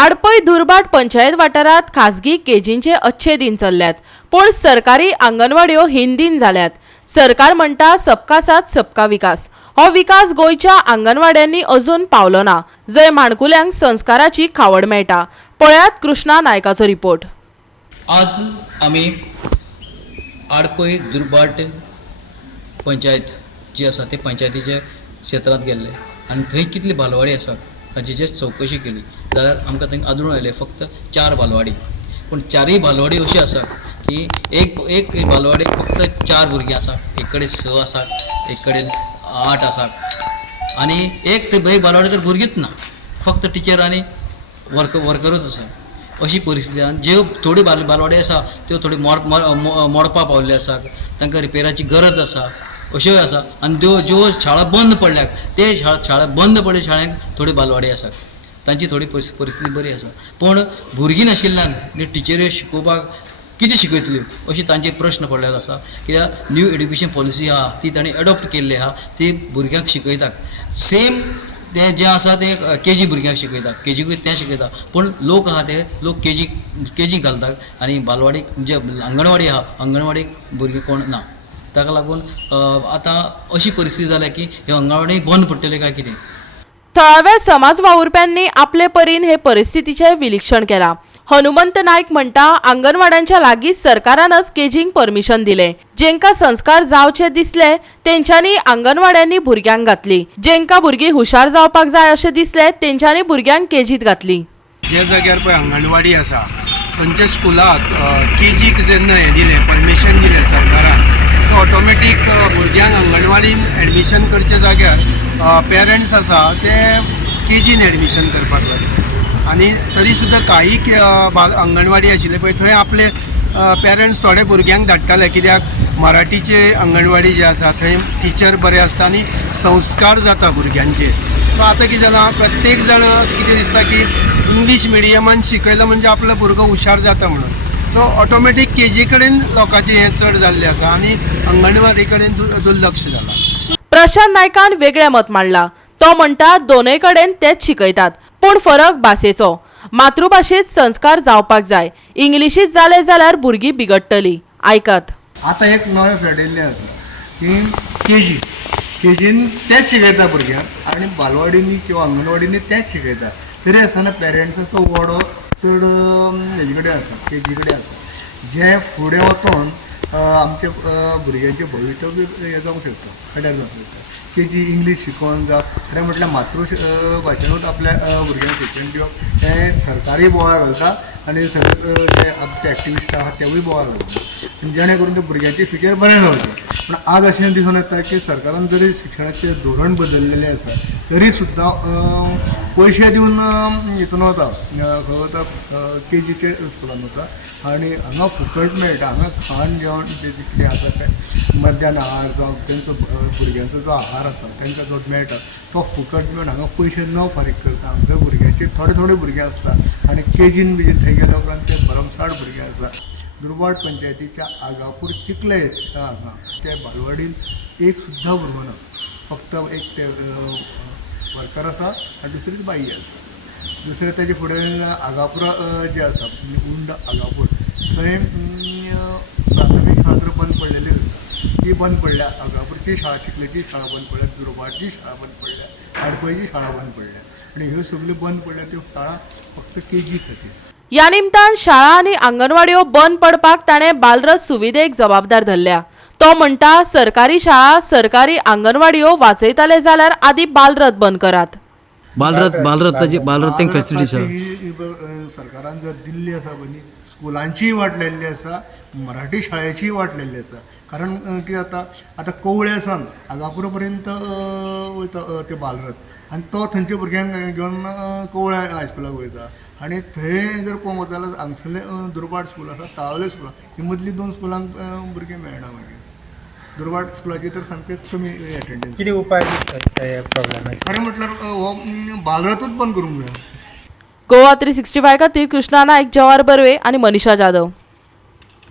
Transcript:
आडपय दुर्बाट पंचायत वाठारात खासगी केजींचे अच्छे दिन चल्ल्यात, पण सरकारी अंगणवाड्यो हिंदीन जाल्यात। सरकार म्हणटा सबका साथ सबका विकास। हो विकास गोयच्या अंगणवाड्यांनी अजून पावलो ना, जय माणकुल्यांक संस्काराची खावड मेळटा। पळयात कृष्णा नायकाचो रिपोर्ट। आज आमी आडपय दुर्बाट पंचायत जी आसा ते पंचायतीच्या क्षेत्रांत गेल्ले आनी थंय कितली बालवाडी आसात हाची चवकशी केली जाल्यार आमकां थंय आदळून आयले फक्त 4 बालवाडी। पूण 4य बालवाडी अशी आसा की एक बालवाडी फक्त 4 भुरगीं आसा, एक कडेन 6 आसा, एक कडेन 8 आसा आनी एक बालवाडी तर भुरगींच ना, फक्त टिचर आनी वर्करूच आसा। अशी परिस्थिती आसा। ज्यो थोडी बालवाडी आसा त्यो थोडी मोडपा पावल्ले आसा, तांकां रिपेराची गरज आसा, अश्योय आसा। आनी ज्यो शाळा बंद पडल्यात ते शाळा बंद पडले शाळेंत थोडी बालवाडी आसात, तांची थोडी परिस्थिती बरी आसा। पण भुरगीं नाशिल्ल्यान टिचऱ्यो शिकोवपाक कितें शिकयतल्यो अशी तांचे प्रश्न पडलेलो आसा। कित्याक न्यू एड्युकेशन पॉलिसी आहा ती तांणी एडॉप्ट केल्ली आहा, ती भुरग्यांक शिकयतात। सेम ते जे आसा ते केजी भुरग्यांक शिकयतात, केजीकूय ते शिकयता, पण लोक आहा ते लोक केजी घालतात आनी बालवाडीक जे अंगणवाडी आहा अंगणवाडीक भुरगीं कोण ना। ताका लागून आतां अशी परिस्थिती जाल्या की ह्यो अंगणवाडी बंद पडटले काय कितें। थळाव्या समाज वावुरप्यांनी आपले परीन हे परिस्थितीचे विलीक्षण केला। हनुमंत नायक म्हणटा अंगणवाड्यांच्या लागींच सरकारानच केजींक परमिशन दिले। जेंका संस्कार जावचे दिसले तेंच्यांनी अंगणवाड्यांनी भुरग्यांक घातली, जेंका भुरगीं हुशार जावपाक जाय अशें दिसले तेंच्यांनी भुरग्यांक केजीत घातली। जे जाग्यार पळय अंगणवाडी आसा थंयच्या स्कुलाक केजीक जेन्ना हें दिलें परमिशन दिलें सरकारान, सो ऑटोमॅटीक भुरग्यांक अंगणवाडीन एडमिशन करच्या जाग्यार पेरंट्स आसा ते केजीन एडमिशन करपाक लागले। आनी तरी सुद्दां काही अंगणवाडी आशिल्ले पळय थंय आपले पेरंट्स थोडे भुरग्यांक धाडटाले, कित्याक मराठीचे अंगणवाडी जे आसा थंय टिचर बरे आसता आनी संस्कार जाता भुरग्यांचेर। सो आतां कितें जालां प्रत्येक जाण कितें दिसता की इंग्लीश मिडियमान शिकयलो म्हणजे आपलो भुरगो हुशार जाता म्हणून। सो ऑटोमॅटीक केजी कडेन लोकांचें हें चड जाल्लें आसा आनी अंगणवाडी कडेन दुर्लक्ष जालां। प्रशांत नायकान वेगळें मत मांडलां। तो म्हणटा दोनय कडेन तेच शिकयतात, पूण फरक भाशेचो। मातृभाशेत संस्कार जावपाक जाय, इंग्लिशीत जाले जाल्यार भुरगीं बिगडटलीं। आयकात। आतां एक नवें फेड येयल्लें आसा की केजीन तेच शिकयता भुरग्यांक आनी बालवाडींनी किंवा अंगणवाडींनी तेच शिकयता। तरी आसतना पेरंट्साचो वाडो चड हेजे कडेन आसा, केजी कडेन आसा, जे फुडें वचून आमचे भुरग्यांचें भवितव्य हें जावंक शकता, कड्यार जावंक शकता। केजी इंग्लीश शिकोवन खरें म्हटल्यार मातृभाशेनूच आपल्या भुरग्यांक शिक्षण दिवप हें सरकारूय बोवाळ घालता आनी सगळे जे आमचे एक्टिविस्ट आहात तेवूय बोवाळ घालता, जेणे करून ते भुरग्यांचें फ्युचर बरें जावचें। पूण आज अशें दिसून येता की सरकारान जरी शिक्षणाचें धोरण बदललेलें आसा तरी सुद्दां पयशे दिवन हितून वता, खंय वता केजीचे स्कुलान वता आनी हांगा फुकट मेळटा। हांगा खाण जेवण जें कितें आसा तें मध्यान आहार जावं तेंचो भुरग्यांचो जो आहार आसा तांकां जो मेळटा तो फुकट मेळून हांगा पयशे न फारीक करता। हांगा भुरग्यांचे थोडे भुरगे आसता आनी केजीन बीजीन थंय गेल्या उपरांत ते भरमसाट भुरगे आसा। दुर्बाट पंचायतीच्या आगापूर चिखले हांगा ते बालवाडीन एक सुद्दां भुरगो ना, फक्त एक ते वर्कर आसा आनी दुसरी बाई आसा। दुसरे तेजे फुडें आगापुरा जे आसा उंड आगापूर थंय प्राथमीक शाळा तर बंद पडलेली आसा, ती बंद पडल्या। आगापूरची शाळा चिखलेची शाळा बंद पडल्या, दुर्भाटची शाळा बंद पडल्या, आडपयची शाळा बंद पडल्या आनी ह्यो सगळ्यो बंद पडल्या त्यो शाळा फक्त केजी खातीर। ह्या निमतान शाळा आनी अंगणवाड्यो बंद पडपाक ताणें बालरथ सुविधेक जबाबदार धरल्या। तो म्हणटा सरकारी शाळा सरकारी अंगणवाड्यो वाचयताले जाल्यार आदी बालरथ बंद करात। बालरथ फॅसिलिटीज सरकारान जर दिल्ली आसा पळय, स्कुलांचीय वाटलेली आसा, मराठी शाळेचीय वाटलेली आसा। कारण कितें जाता आतां कवळे सावन आगापुरा पर्यंत वयता ते बालरथ आनी तो थंयच्या भुरग्यांक घेवन कवळे हायस्कुलाक वयता आनी थंय जर पळोवंक वचत जाल्यार हांगसरले दुर्बाट स्कूल आसा, ताळवले स्कूल ही मदली 2 स्कुलांक भुरगे मेळना। मागीर दुर्बाट स्कुलाची तर सामकेच कमी एटेंडन्स। कितें उपाय प्रॉब्लेम खरें म्हटल्यार हो बालरथूच बंद करूंक जाय। गोवा 365 खातीर कृष्णा नायक, जवाहर बर्वे आनी मनीषा जाधव।